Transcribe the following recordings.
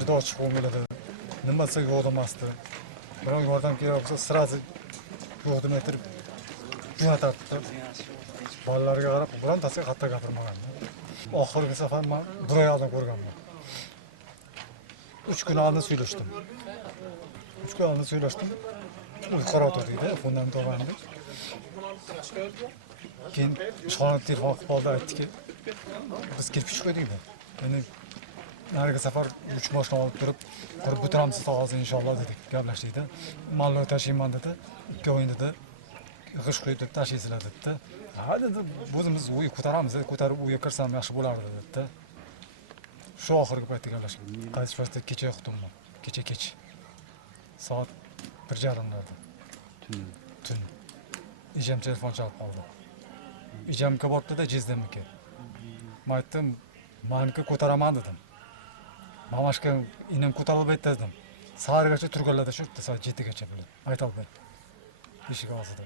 juda ochiq bo'lmaydi. Nima desa yo'q demasdi. Biroq yordam kerak bo'lsa sirasi yo'q demay turib jo'natardi. Bolalarga qarab birontasiga hatto gapirmagan. Oxirgi safar men bir oy oldin ko'rganman. 3 kun oldin söylashdim. 3 kun oldin söylashdim. U qaror deydi, fondan to'g'andi. Keyin ishxonaga telefon qilib qoldi, aytdiki, biz kirib chiqdik dedi. Endi narigi safar 3 mashina olib turib, qurib bitiramiz hozir inshaalloh dedik, gaplashdik-da. Malni tashiyman dedi. 2 o'yin dedi. G'ish qo'yib deb tashiysizlar dedi. Ha dedi, o'zimiz uy ko'taramiz, ko'tarib uyga kirsam yaxshi bo'lardi dedi. Shu oxirgi paytda gaplashdik. Qaysi paytda kecha yo'qdimman. Kecha. Soat 1:30larda. Tun. Ijam telefon chalib qoldi. Ijamga bordi-da, jizdimniki. Men aytdim, "Meniki ko'taraman" dedim. Mamashka inam ko'tarilmaydi dedim. Sahargacha turganlarda shurtdi, soat 7gacha bilan. Aytolmay. Eshik oldida.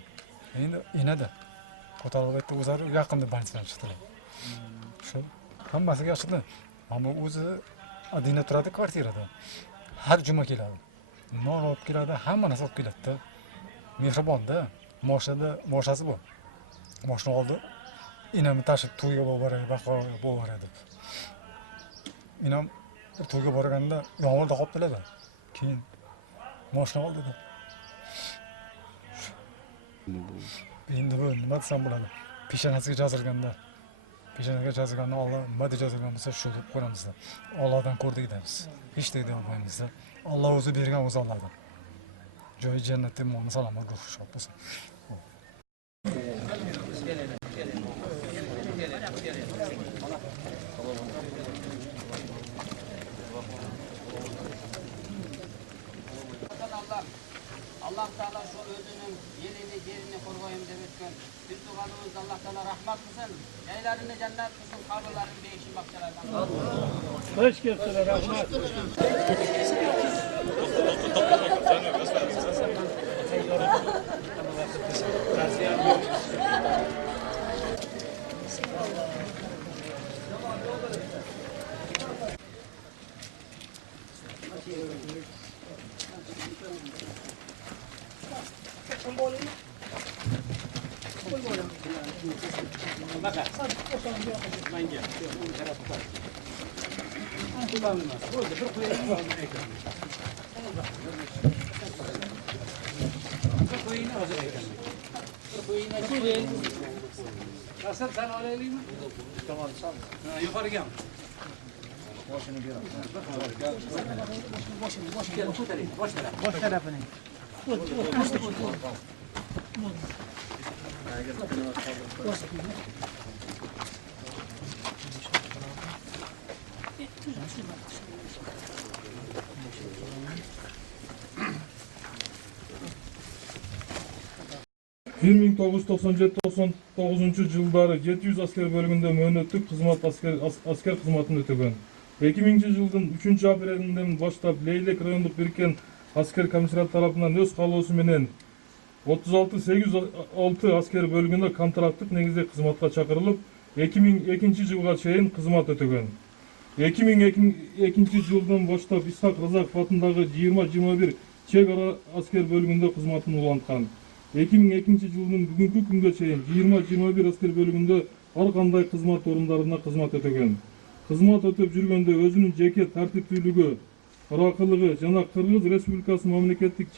Endi inada ko'tarilmaydi, o'zlari yaqinda bankadan chiqdilar. Shu hammasiga yaxshidi. Ammo o'zi Adina turadi kvartirada. Har juma keladi. Non olib keladi, hamma narsa olib keladi-da. Mehribonda, moshasi bor. Moshina oldi. Inamni tashib to'yga boray, vaqoga boray deb. Inam to'yga borganda yomg'irda qolibdilar-da. Keyin moshina oldi-da. Endi bu nima desam bo'ladi? Peshonasiga yozilganda Allah nima deb yozilgan bo'lsa shu deb qo'yamiz. Allohdan ko'rdik deymiz. Hech deydi olmaymiz. Alloh o'zi bergan o'zi oladi. Joyi jannatda mo'min salomat ruhi shod bo'lsin. Allah Teala şu özünün yerini yerini koruyayım deb ötken biz duanımızda Allah Teala rahmat kılsın, eylerini cennet kılsın, kabirlerini değişim bakçalardan. Hoş geldiniz, rahmat. Nasıl sen alayım mı? Tamam sağ ol. Yukarı gel. Boşunu bir al. Boş tarafını. Bir 1997-99 жылдары 700 asker bölümünde möhnөттүк asker kızmatını ötөгөн. 2000 жылдын 3 апрелинден баштап Leylek райондук бириккен asker комиссариат тарапынан өз каалоосу менен 36-806 asker bölümünde kontrакттык негизде кызматка чакырылып, 2002 жылга чейин кызмат өтөгөн. 2002 жылдан баштап Исхак Разаков атындагы 20-21 чек ара asker bölümünde кызматын уланткан. 2002 жылдын бүгүнкү күнгө чейин 20-21 asker bölümünde ар кандай кызмат орундарына кызмат өтөгөн. Кызмат өтөп жүргөндө өзүнүн жеке тартиптүүлүгү, ыракылыгы жана Кыргыз Республикасынын мамлекеттик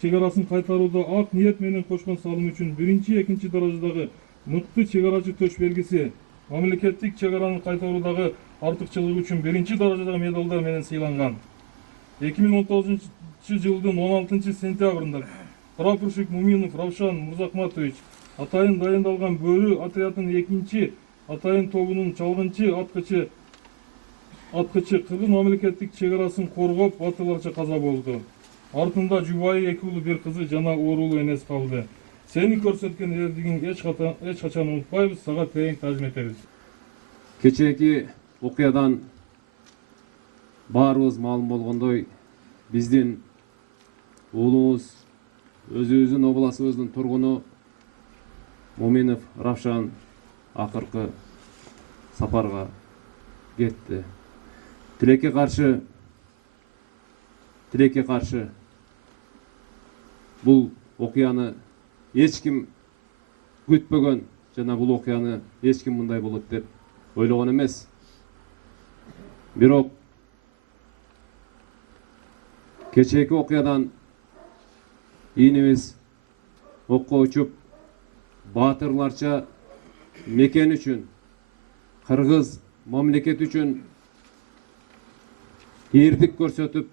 чегарасын кайтарууда ак ниет менен кошкон салым үчүн 1-2 даражадагы мыкты чегарачы төш белгиси, мамлекеттик чегаранын кайтаруудагы артыкчылыгы үчүн 1 даражадагы медалдар менен сыйланган. 2019 жылдын 16 сентябрында прапорщик Муминов Равшан Мурзахматович атайын дайындалган бөрү отрядынын 2 атайын тобунун чалгынчы аткычы Кыргыз мамлекеттик чегарасын коргоп батырларча каза болду. Артында жубайы 2 уулу 1 кызы жана оорулуу энеси калды. Сени көрсөткөн эрдигиң эч качан унутпайбыз, сага терең таазим этебиз. Кечээки окуядан баарыбыз маалым болгондой, биздин уулубуз өзүбүздүн областыбыздын тургуну Муминов Равшан акыркы сапарга кетти. Тилекке каршы тилекке каршы бул окуяны эч ким күтпөгөн жана бул окуяны эч ким мындай болот деп ойлогон эмес. Бирок кечээки окуядан ийинибиз окко учуп баатырларча мекен үчүн, кыргыз мамлекет үчүн эрдик көрсөтүп,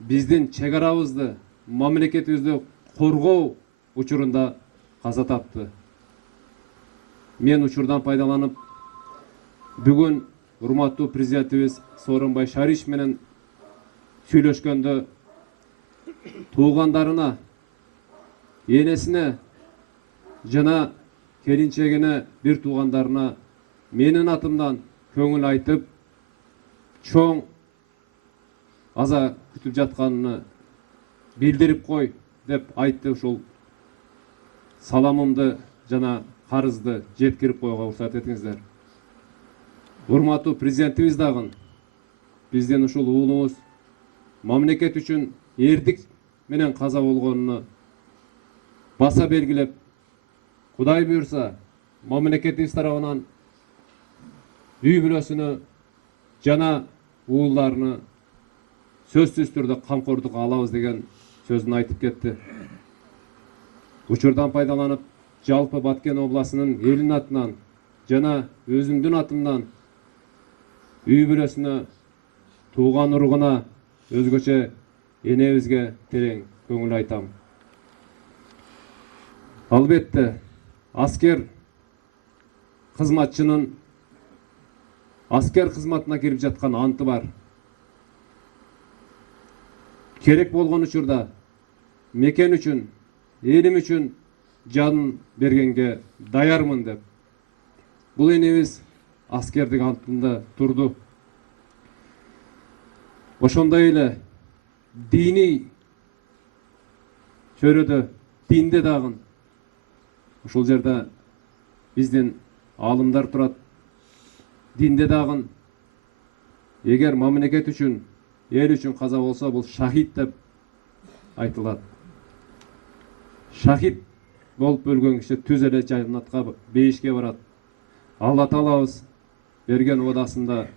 биздин чек арабызды, мамлекетибизди коргоо учурунда каза тапты. Мен учурдан пайдаланып, бүгүн урматтуу президентибиз Сооронбай Шарипов менен сүйлөшкөндө туугандарына, энесине жана келинчегине, бир туугандарына менин атымдан көңүл айтып, чоң аза күтүп жатканын билдирип кой деп айтты. Ушул саламымды жана карызды жеткирип койууга уруксат этиңиздер. Урматтуу президентибиз дагы биздин ушул уулубуз мамлекет үчүн эрдик менен каза болгонуну баса белгилеп, Кудай буйрса, мамлекетибиз тарабынан үй бүлөсүнө жана уулдарына сөзсүз түрдө камкордук алабыз деген сөзүн айтып кетти. Учурдан пайдаланып, жалпы Баткен областынын элинин атынан жана өзүмдүн атымдан үй бүлөсүнө, тууган уругуна, өзгөчө энебизге терең көңүл айтам. Албетте, аскер кызматчынын аскер кызматына кирип жаткан анты бар. Керек болгон учурда мекен үчүн, элим үчүн жанын бергенге даярмын деп. Бул энебиз аскердик антында турду. Ошондой эле диний чөйрөдө, динде дагы ушул жерде биздин аалымдар турат. Динде дагы эгер мамлекет үчүн, эл үчүн каза болсо, бул шахид деп айтылат. Шахид болуп өлгөн киши түз эле жаннатка, бейишке барат. Алла Таалабыз берген уадасында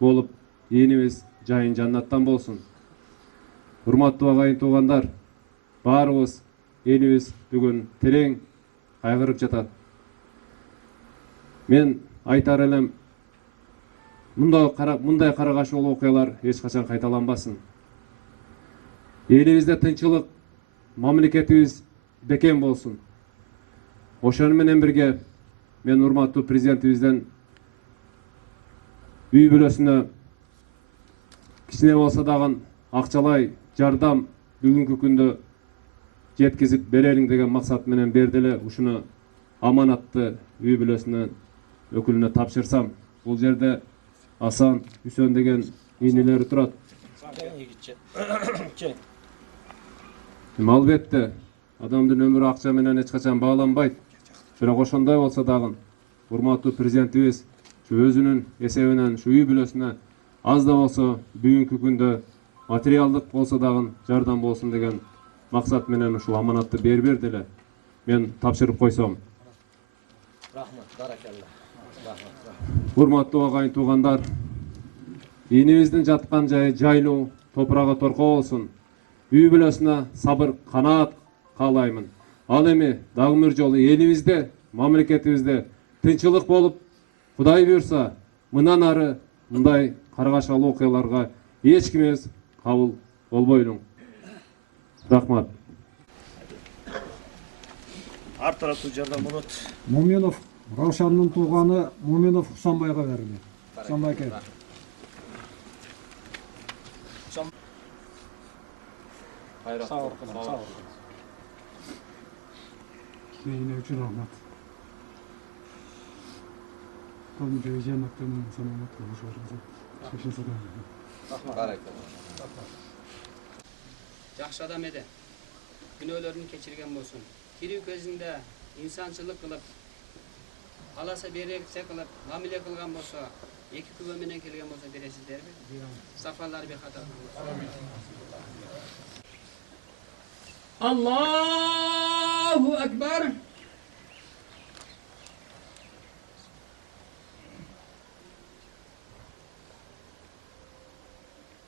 болуп, энибиз жайын жаннаттан болсун. Урматтуу агайын туугандар, баарыбыз элибиз бүгүн терең кайгырып жатат. Мен айтар элем, мындай карагашылуу окуялар эч качан кайталанбасын. Элибизде тынчылык, мамлекетибиз бекен болсун. Ошону менен бирге мен урматтуу президентибизден үй бүлөсүнө кичине болсо дагы акчалай жардам бүгүнкү күндө жеткизип берелиң деген максат менен берди эле ушуну аманатты үй бүлөсүнүн өкүлүнө тапшырсам. Бул жерде Асан, Үсөн деген инелери турат. Албетте, адамдын өмүрү акча менен эч качан бааланбайт. Бирок ошондой болсо дагы урматтуу президентибиз өзүнүн эсебинен ушу үй бүлөсүнө аз да болсо бүгүнкү күндө материалдык болсо дагы жардам болсун деген максат менен ушул аманатты берди эле. Мен тапшырып койсом. Рахмат, баракалла. Урматтуу агайын туугандар, энибиздин жаткан жайы жайлуу, топурагы торкоо болсун. Үй бүлөсүнө сабыр, канаат каалаймын. Ал эми дагы бир жолу элибизде, мамлекетибизде тынчылык болуп, Кудай буйрса, мындан ары мындай каргашалуу окуяларга эч кимибиз кабыл болбойлуң. Рахмат. Ар тараптуу жардам болот. Моменов Раушанның туғаны Моменов Хусанбайға берілді. Хусанбай келді. Сау болыңыз. Кейіне үшін рахмат. Kom diyeceğim aklımın sana konuşuyoruz. Şaşın sana. Жақсы адам еді. Күнөөлөрүн кечирген болсун. Тирүү көзүндө инсанчылык кылып, аласа берексе кылып, мамиле кылган болсо, эки күбө менен келген болсо бересиздерби? Сафалар бехата. Allahu Ekber.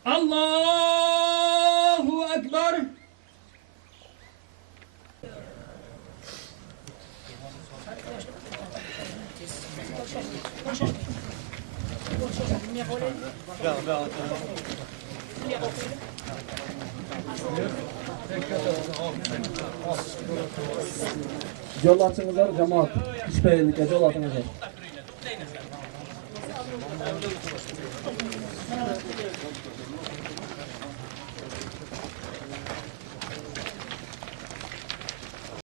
Allahu Ekber. Yol açыңızlar, cemaat. İş beylikə yol açыңızlar.